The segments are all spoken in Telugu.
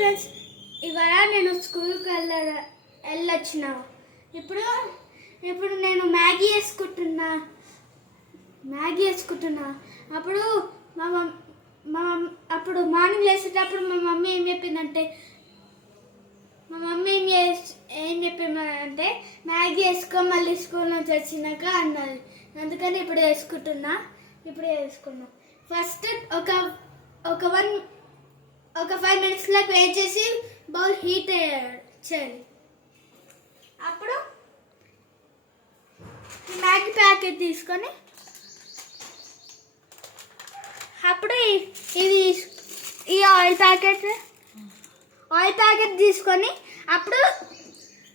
ఫ్రెండ్స్, ఇవాళ నేను స్కూల్కి వెళ్ళొచ్చిన. ఇప్పుడు ఇప్పుడు నేను మ్యాగీ వేసుకుంటున్నా. అప్పుడు అప్పుడు మార్నింగ్ లేచేటప్పుడు మా మమ్మీ ఏం చెప్పిందంటే మ్యాగీ వేసుకో, మళ్ళీ స్కూల్ నుంచి వచ్చినాక అన్నది. అందుకని ఇప్పుడు వేసుకున్నా. ఫస్ట్ ఒక 5 minutes లాగా వెయిట్ చేసి బౌల్ హీట్ చేయాలి. అప్పుడు మ్యాగీ ప్యాకెట్ తీసుకొని అప్పుడు ఈ ఆయిల్ ప్యాకెట్ తీసుకొని అప్పుడు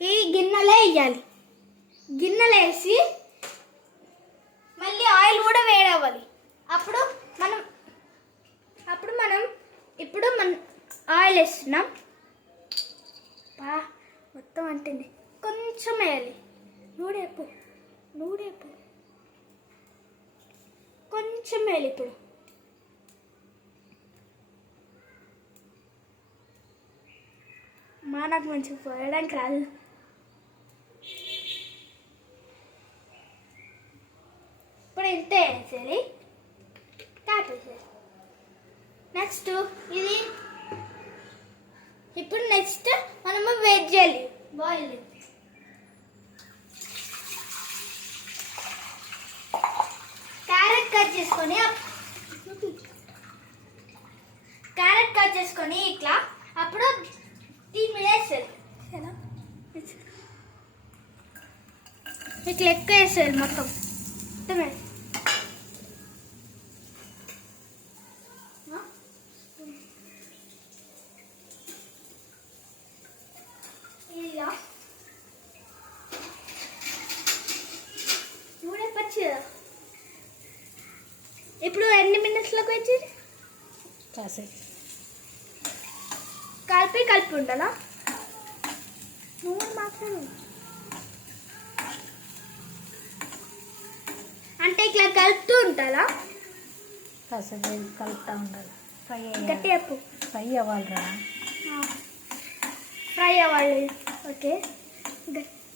ఈ గిన్నెలో వేయాలి. గిన్నెలో వేసి మళ్ళీ ఆయిల్ కూడా వేడవ్వాలి. అప్పుడు మనం ఆయిల్ వేస్తున్నాం. మొత్తం అంటుంది. కొంచెం వేయాలి. నూడేపు కొంచెం వేయాలి. ఇప్పుడు నాకు మంచిగా పోయడానికి రాదు. ఇప్పుడు ఇంతే వేసేది. నెక్స్ట్ ఇది ఇప్పుడు మనము వెయిట్ చేయాలి. బాయిల్ క్యారెట్ కట్ చేసుకొని ఇట్లా అప్పుడు దీని మీద వేసేది. ఇట్లా ఎక్కువ వేసేది మొత్తం. ఇలా నూనె పచ్చిదా. ఇప్పుడు ఎన్ని మినిట్స్లోకి వచ్చి కలిపి ఉండాలా? నూనె మాత్రం అంటే ఇట్లా కలుపుతూ ఉండాలా? కాసేపు కలుపుతూ ఉండాలి. ఫ్రై అవ్వాలి. ఓకే,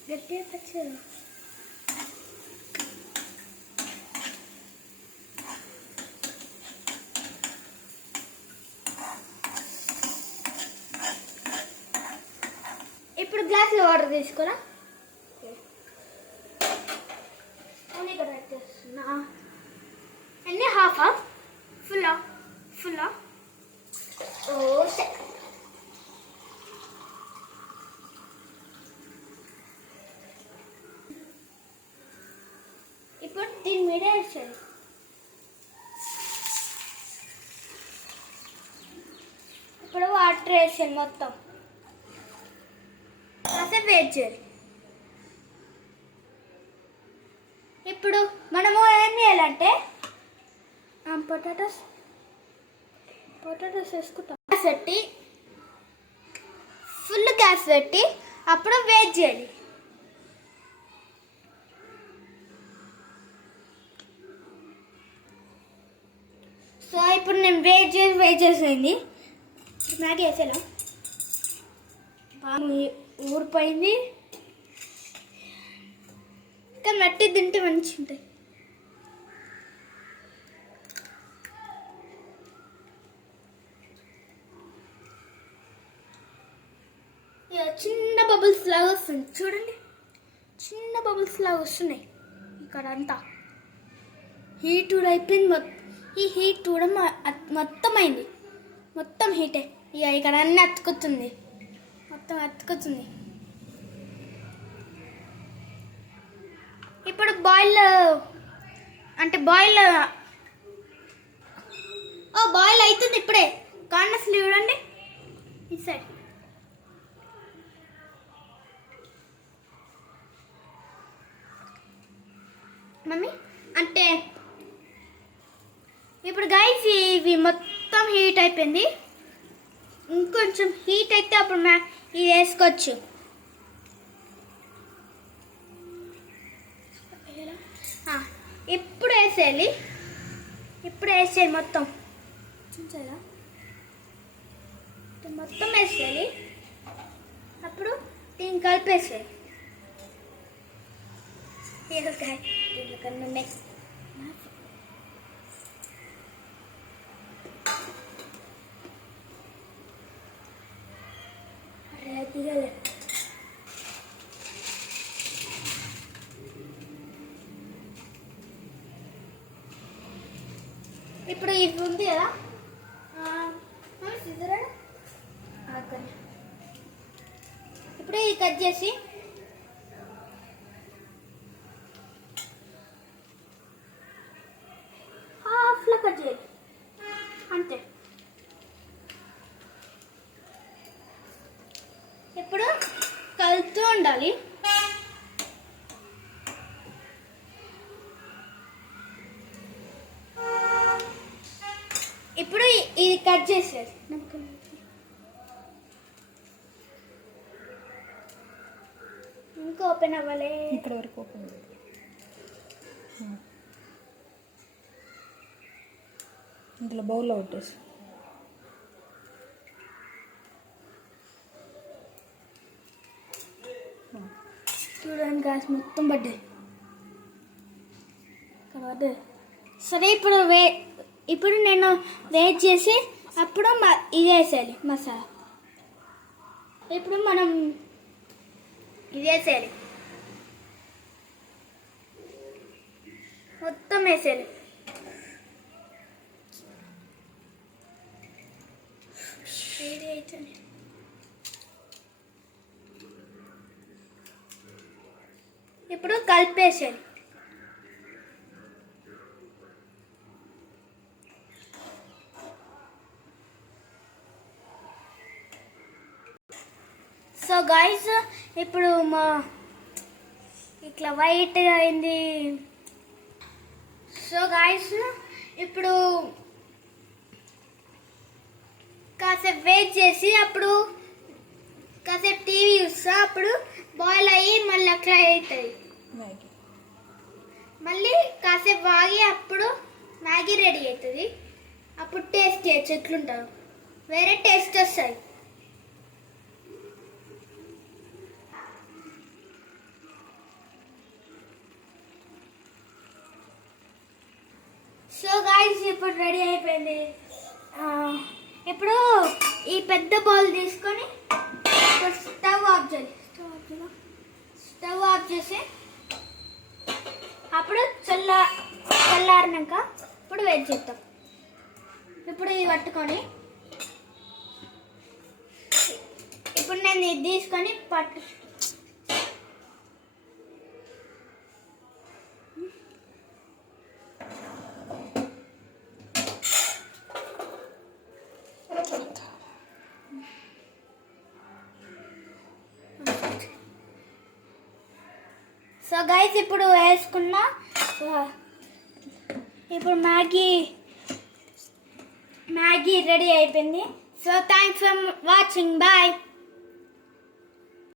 గట్టిగా పచ్చదా. ఇప్పుడు గ్లాస్లో వాటర్ తీసుకోరా. అన్నీ హాఫ్ ఫుల్ ఇప్పుడు దీని మీద వేసేది. ఇప్పుడు వాటర్ వేసాను మొత్తం. కాసేపు వెయిట్ చేయాలి. ఇప్పుడు మనము ఏం చేయాలంటే పొటాటోస్ వేసుకుంటాం. ఫుల్ గ్యాస్ పెట్టి అప్పుడు వెయిట్ చేయాలి. సో ఇప్పుడు నేను వెయిట్ చేసేది. మ్యాగీ వేసేలా ఊరిపోయింది. ఇంకా మట్టి తింటే మంచిగా ఉంటాయి. చిన్న బబుల్స్ లాగా వస్తుంది చూడండి. చిన్న బబుల్స్ లాగా వస్తున్నాయి. ఇక్కడ అంతా హీట్ కూడా అయిపోయింది. ఈ హీట్ కూడా మొత్తం అయింది. మొత్తం హీటే. ఇక్కడ అన్నీ అతుకుతుంది. ఇప్పుడు బాయిల్ అవుతుంది. ఇప్పుడే కార్నర్స్ చూడండి. ఈ సైడ్ మమ్మీ అంటే ఇప్పుడు గైస్ ఇవి మొత్తం హీట్ అయిపోయింది. ఇంకొంచెం హీట్ అయితే అప్పుడు ఇది వేసుకోవచ్చు. ఇప్పుడు వేసేయాలి. మొత్తం చూసారా. మొత్తం వేసేయాలి. అప్పుడు దీన్ని కలిపేసేయాలి. దీంట్లో కన్నా ఉన్నాయి. తీయాలి. ఇప్పుడు ఇది ఉంది కదా, ఇప్పుడు ఇది కట్ చేసి హాఫ్లో కట్ చేయాలి అంతే. ఇప్పుడు కలుపుతూ ఉండాలి. ఇప్పుడు ఇది కట్ చేసేది. ఇంకా ఓపెన్ అవ్వాలి. ఇక్కడ వరకు ఓపెన్ ఇందులో బౌల్లో పెట్టేసి చూడండి గ్యాస్ మొత్తం పడ్డాయి. తర్వాత సరే ఇప్పుడు నేను వెయిట్ చేసి అప్పుడు ఇది వేసేయాలి మసాలా. ఇప్పుడు మనం ఇది వేసేయాలి, మొత్తం వేసేయాలి. ఇప్పుడు కలిపేసేయాలి. సో గాయ్స్ ఇప్పుడు మా ఇట్లా వైట్గా అయింది. సో గాయ్స్ ఇప్పుడు కాసేపు వెయిట్ చేసి అప్పుడు కాసేపు టీవీ చూస్తా, అప్పుడు బాయిల్ అయ్యి మళ్ళీ అట్లా అవుతుంది. మళ్ళీ కాసేపు ఆగి అప్పుడు మ్యాగీ రెడీ అవుతుంది. అప్పుడు టేస్ట్ చేయొచ్చు, ఎట్లుంటారు వేరే టేస్ట్ వస్తుంది. సో గాయ్స్ ఇప్పుడు రెడీ అయిపోయింది. ఇప్పుడు ఈ పెద్ద బౌల్ తీసుకొని స్టవ్ ఆఫ్ చేయాలి. స్టవ్ ఆఫ్ చేసి అప్పుడు చల్లారినాక ఇప్పుడు వెయిట్ చేద్దాం. ఇప్పుడు ఇది పట్టుకొని ఇప్పుడు నేను ఇది తీసుకొని సో గైస్ ఇప్పుడు వేసుకున్నా. ఇప్పుడు మ్యాగీ రెడీ అయిపోయింది. So thanks for watching. Bye.